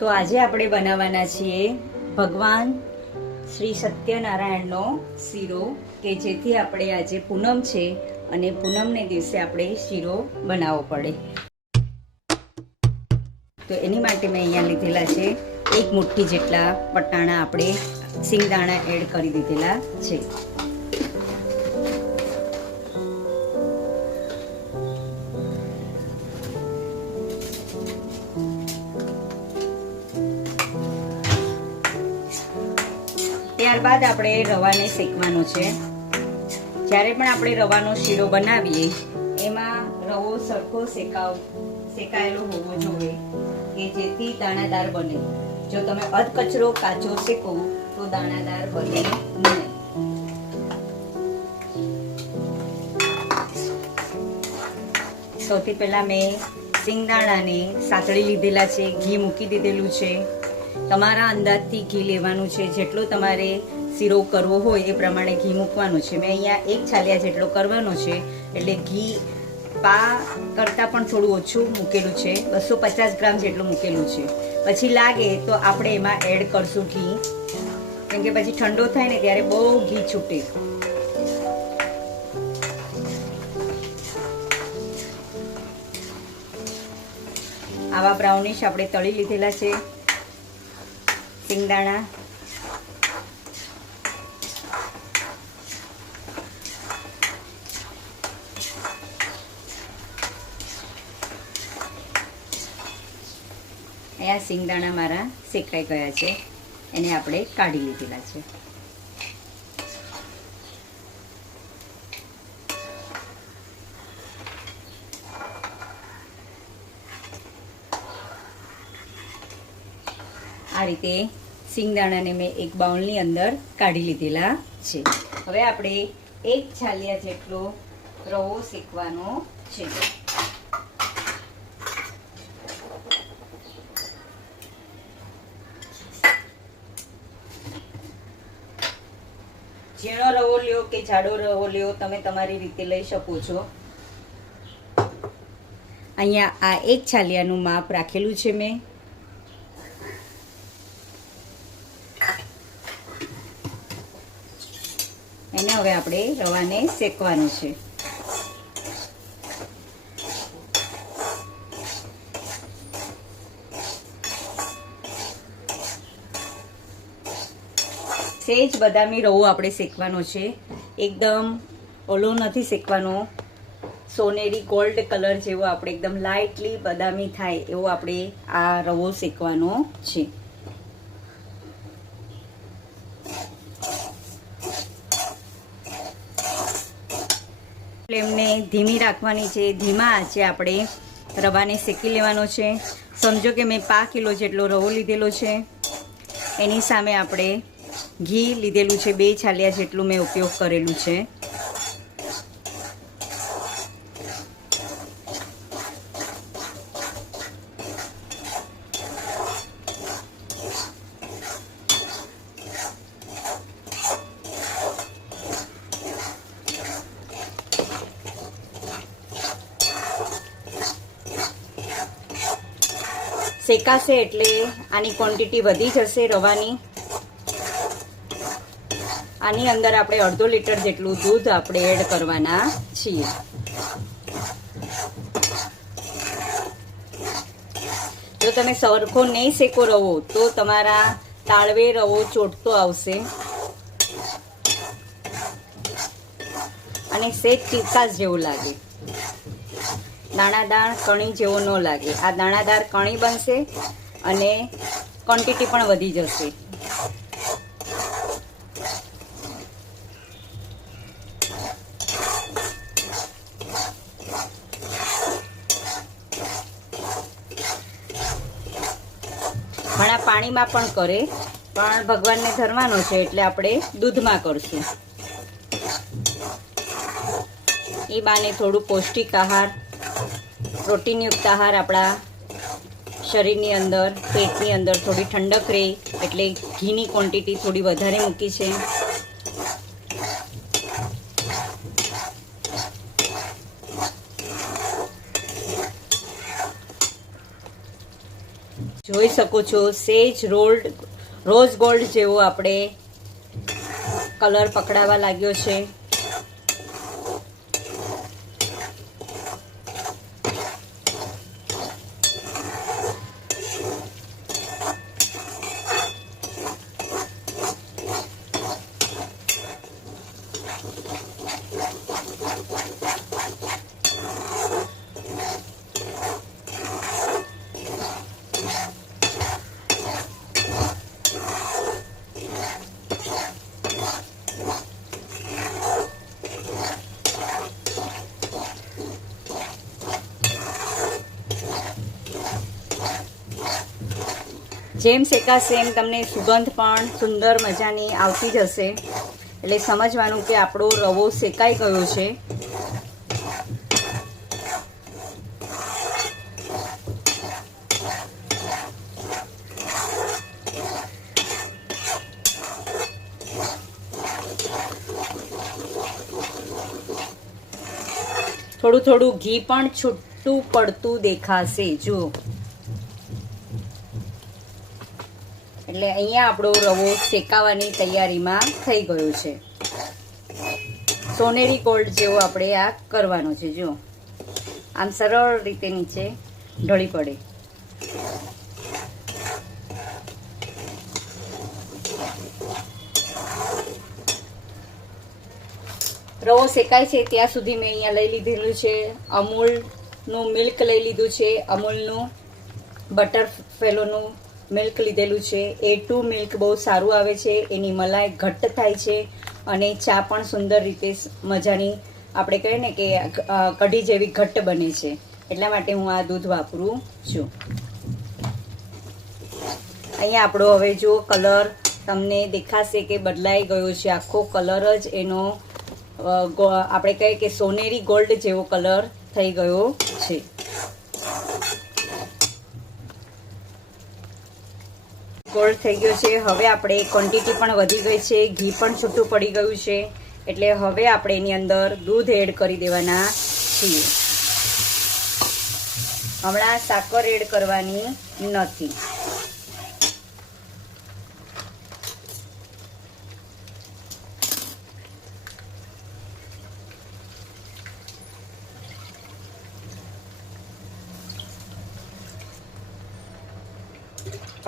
તો આજે આપણે બનાવવાના છીએ ભગવાન શ્રી સત્યનારાયણનો શીરો, કે જેથી આપણે આજે પૂનમ છે અને પૂનમને દિવસે આપણે શીરો બનાવવો પડે. તો એની માટે મેં અહીંયા લીધેલા છે 1 મુઠ્ઠી જેટલા વટાણા, આપણે સિંગદાણા એડ કરી દીધેલા છે. ત્યારબાદ આપણે રવાને શેકવાનો છે. જ્યારે પણ આપણે રવાનો શીરો બનાવીએ એમાં રવો સરખો શેકાયેલો હોવો જોઈએ, કે જેથી દાણાદાર બને. જો તમે અધકચરો કાચો શેકો તો દાણાદાર બને નહીં. સૌથી પહેલા મેં સિંગદાણાને સાતળી લીધેલા છે, ઘી મૂકી દીધેલું છે. તમારા અંદાજથી ઘી લેવાનું છે, જેટલો તમારે શીરો કરવો હોય એ પ્રમાણે ઘી મૂકવાનું છે. મેં અહીંયા 1 છાલિયા જેટલો કરવાનો છે, એટલે ઘી પા કરતાં પણ થોડું ઓછું મૂકેલું છે, 250 ગ્રામ જેટલું મૂકેલું છે. પછી લાગે તો આપણે એમાં એડ કરશું ઘી, કેમ કે પછી ઠંડો થાય ને ત્યારે બહુ ઘી છૂટે. આવા બ્રાઉનિશ આપણે તળી લીધેલા છે સિંગદાણા. અહીંયા સિંગદાણા મારા શેકાઈ ગયા છે, એને આપણે કાઢી લીધેલા છે. આ રીતે સિંગદાણાને મેં એક બાઉલની અંદર કાઢી લીધેલા છે. હવે આપણે 1 છાલિયા જેટલો રવો શેકવાનો છે. ઝીણો રવો લ્યો કે જાડો રવો લ્યો, તમે તમારી રીતે લઈ શકો છો. અહીંયા આ 1 છાલિયાનું માપ રાખેલું છે મેં. એને હવે આપણે રવાને શેકવાનું છે. સેજ બદામી રવો આપણે શેકવાનો છે. એકદમ ઓલો નથી શેકવાનો, સોનેરી ગોલ્ડ કલર જેવો આપણે એકદમ લાઇટલી બદામી થાય એવો આપણે આ રવો શેકવાનો છે. ફ્લેમને ધીમી રાખવાની છે. ધીમા આંચે આપણે રવાને શેકી લેવાનો છે. સમજો કે મેં 5 કિલો જેટલો રવો લીધેલો છે, એની સામે આપણે ઘી લીધેલું છે, 2 છાલિયા જેટલું મેં ઉપયોગ કરેલું છે. શેકાશે એટલે આની ક્વોન્ટિટી વધી જશે રવાની. આની અંદર આપણે 1/2 લીટર જેટલું દૂધ આપણે એડ કરવાના છીએ. જો તમે સરખો નહીં શેકો રવો તો તમારા તાળવે રવો ચોટતો આવશે અને સેજ ચીકાસ જેવું લાગે, દાણાદાર કણી જેવો ન લાગે. આ દાણાદાર કણી બનશે અને ક્વોન્ટિટી પણ વધી જશે. ઘણા પાણીમાં પણ કરે, પણ ભગવાનને ધરવાનો છે એટલે આપણે દૂધમાં કરશું. એ બાને થોડું પૌષ્ટિક આહાર, પ્રોટીનયુક્ત આહાર આપણા શરીરની અંદર, પેટની અંદર થોડી ઠંડક રહે એટલે ઘીની ક્વોન્ટિટી થોડી વધારે મૂકી છે. જો જોઈ શકો છો સેજ રોઝ ગોલ્ડ જેવો આપણે કલર પકડાવા લાગ્યો છે. જેમ શેકાશે એમ તમને સુગંધ પણ સુંદર મજાની આવતી જશે. એટલે સમજવાનું કે આપણો રવો શેકાઈ ગયો છે. થોડું થોડું ઘી પણ છૂટું પડતું દેખાશે જુઓ. એટલે અહીંયા આપણો રવો શેકાવાની તૈયારીમાં થઈ ગયો છે. સોનેરી ગોલ્ડ જેવો આપણે આ કરવાનો છે. જો આમ સરળ રીતે નીચે ઢળી પડે. રવો શેકાય છે ત્યાં સુધી મેં અહીંયા લઈ લીધેલું છે અમૂલનું મિલ્ક લઈ લીધું છે. અમૂલનું બટર ફેલોનું મિલ્ક લીધેલું છે. A2 મિલ્ક બહુ સારું આવે છે. એની મલાઈ ઘટ્ટ થાય છે અને ચા પણ સુંદર રીતે મજાની આપણે કહીએ ને કે કઢી જેવી ઘટ્ટ બને છે. એટલા માટે હું આ દૂધ વાપરું છું. અહીંયા આપણો હવે જો કલર તમને દેખાશે કે બદલાઈ ગયો છે. આખો કલર જ એનો આપણે કહીએ કે સોનેરી ગોલ્ડ જેવો કલર થઈ ગયો છે. ગોલ્ડ થઈ ગયો છે. હવે આપણે ક્વોન્ટિટી પણ વધી ગઈ છે. ઘી પણ છૂટું પડી ગયું છે. એટલે હવે આપણે એની અંદર દૂધ એડ કરી દેવાના છીએ. હમણાં સાકર એડ કરવાની નથી.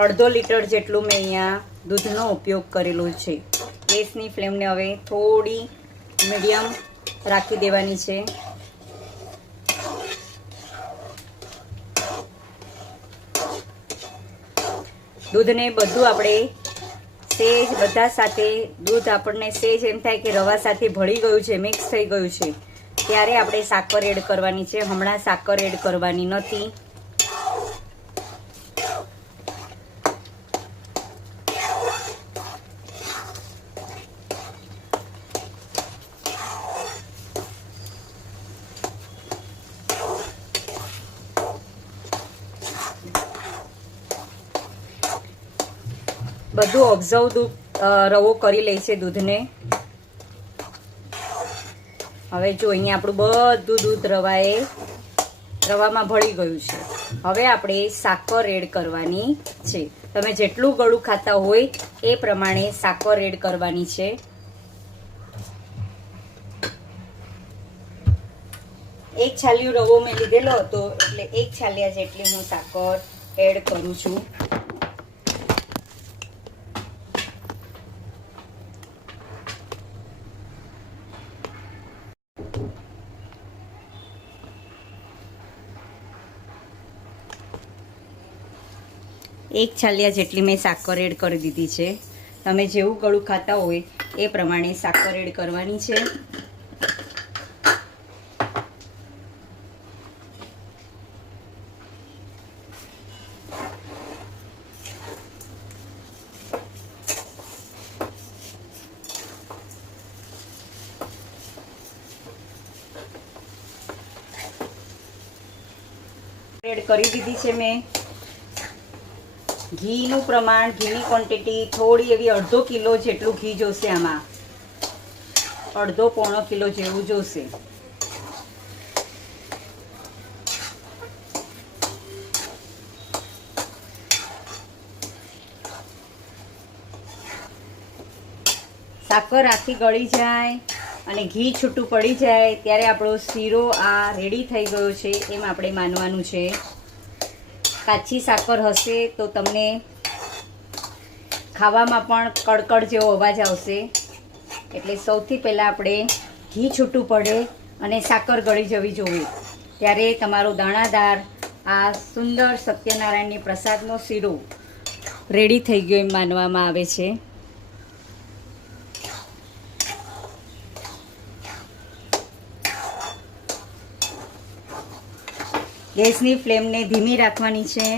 અડધો લીટર જેટલું મેં અહીંયા દૂધનો ઉપયોગ કરેલો છે. ગેસની ફ્લેમને હવે થોડી મીડિયમ રાખી દેવાની છે. દૂધને બધું આપણે સેજ બધા સાથે દૂધ આપણને સેજ એમ થાય કે રવા સાથે ભળી ગયું છે, મિક્સ થઈ ગયું છે, ત્યારે આપણે સાકર એડ કરવાની છે. હમણાં સાકર એડ કરવાની નથી. બધું ઓબ્ઝર્વ રવો કરી લે છે દૂધને. હવે જો અહીંયા આપણું બધું દૂધ રવામાં ભળી ગયું છે. હવે આપણે સાકર એડ કરવાની છે. તમે જેટલું ગળું ખાતા હોય એ પ્રમાણે સાકર એડ કરવાની છે. એક છાલિયું રવો મેં લીધેલો હતો એટલે એક છાલિયા જેટલી હું સાકર એડ કરું છું. એક છાલિયા જેટલી મેં સાકર એડ કરી દીધી છે. તમે જેવું ગળું ખાતા હોય એ પ્રમાણે સાકર એડ કરવાની છે. એડ કરી દીધી છે મેં. ઘીનું પ્રમાણ, ઘીની ક્વોન્ટિટી થોડી એવી અડધો કિલો જેટલું ઘી જોશે. આમાં અડધો પોણો કિલો જેવું જોશે. સાકર આખી ગળી જાય અને ઘી છૂટું પડી જાય ત્યારે આપણો શીરો આ રેડી થઈ ગયો છે એમ આપણે માનવાનું છે. કાચી સાકર હશે તો તમને ખાવામાં પણ કડકડ જેવો અવાજ આવશે. એટલે સૌથી પહેલાં આપણે ઘી છૂટું પડે અને સાકર ગળી જવી જોઈએ ત્યારે તમારો દાણાદાર આ સુંદર સત્યનારાયણની પ્રસાદનો શીરો રેડી થઈ ગયો એમ માનવામાં આવે છે. ગેસની ફ્લેમને ધીમી રાખવાની છે.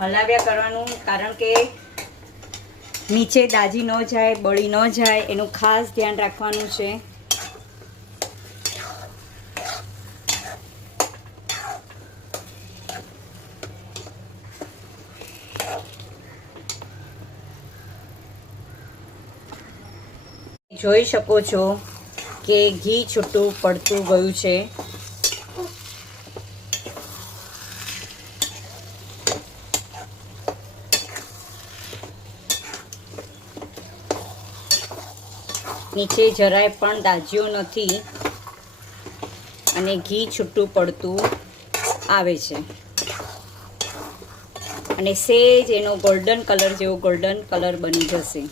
હલાવ્યા કરવાનું, કારણ કે નીચે દાજી ન જાય, બળી ન જાય એનું ખાસ ધ્યાન રાખવાનું છે. જોઈ શકો છો કે ઘી છૂટું પડતું ગયું છે. નીચે જરાય પણ દાજ્યો નથી અને ઘી છૂટું પડતું આવે છે અને સેજ એનો ગોલ્ડન કલર જેવો ગોલ્ડન કલર બની જશે.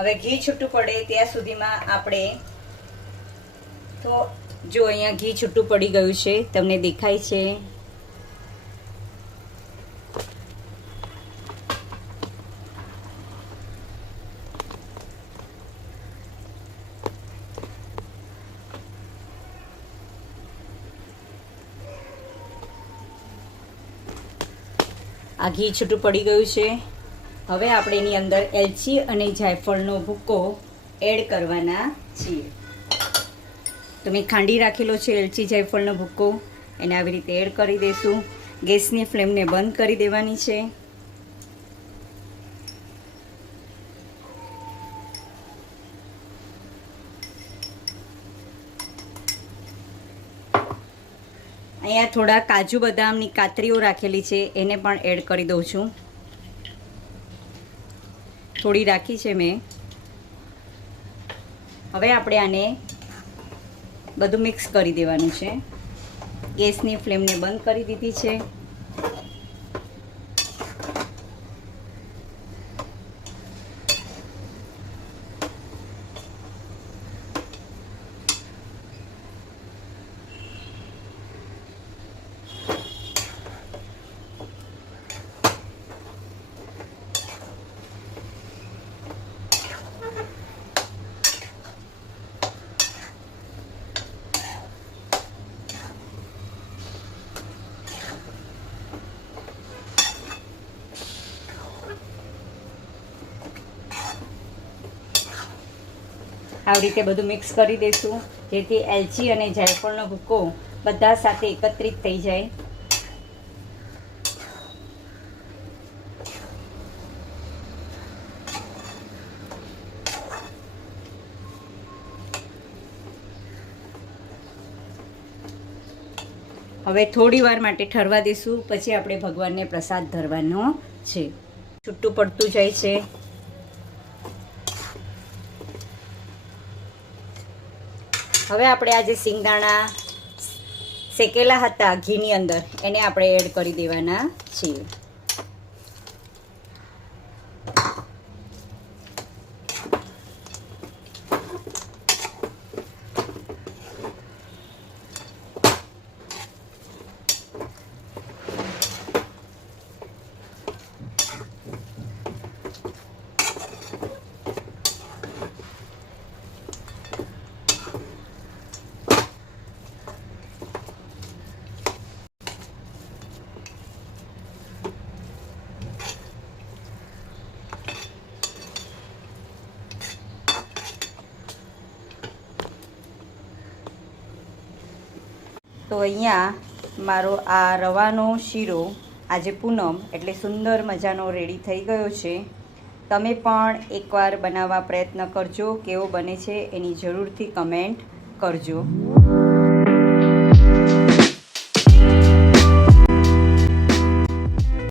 હવે ઘી છૂટું પડે ત્યાં સુધીમાં આપણે તો જો અહીંયા ઘી છૂટું પડી ગયું છે, તમને દેખાય છે. આ ઘી છૂટું પડી ગયું છે. હવે આપણે એની અંદર એલચી અને જાયફળનો ભૂકો એડ કરવાના છીએ. તો મેં ખાંડી રાખેલો છે એલચી જાયફળનો ભૂકો, એને આવી રીતે એડ કરી દઈશું. ગેસની ફ્લેમને બંધ કરી દેવાની છે. અહીંયા થોડા કાજુ બદામની કાતરીઓ રાખેલી છે એને પણ એડ કરી દઉં છું. થોડી રાખી છે મેં. હવે આપણે આને બધું મિક્સ કરી દેવાનું છે. ગેસની ફ્લેમને બંધ કરી દીધી છે. આવી રીતે બધું મિક્સ કરી દઈશું જેથી એલચી અને જાયફળનો ભૂકો બધા સાથે એકત્રિત થઈ જાય. હવે થોડી વાર માટે ઠરવા દઈશું, પછી આપણે ભગવાનને પ્રસાદ ધરવાનો છે. છૂટું પડતું જાય છે. હવે આપણે આ જે સિંગદાણા શેકેલા હતા ઘીની અંદર એને આપણે એડ કરી દેવાના છીએ. તો અહીંયા મારો આ રવાનો શીરો આજે પૂનમ એટલે સુંદર મજાનો રેડી થઈ ગયો છે. તમે પણ એકવાર બનાવવા પ્રયત્ન કરજો. કેવો બને છે એની જરૂરથી કમેન્ટ કરજો.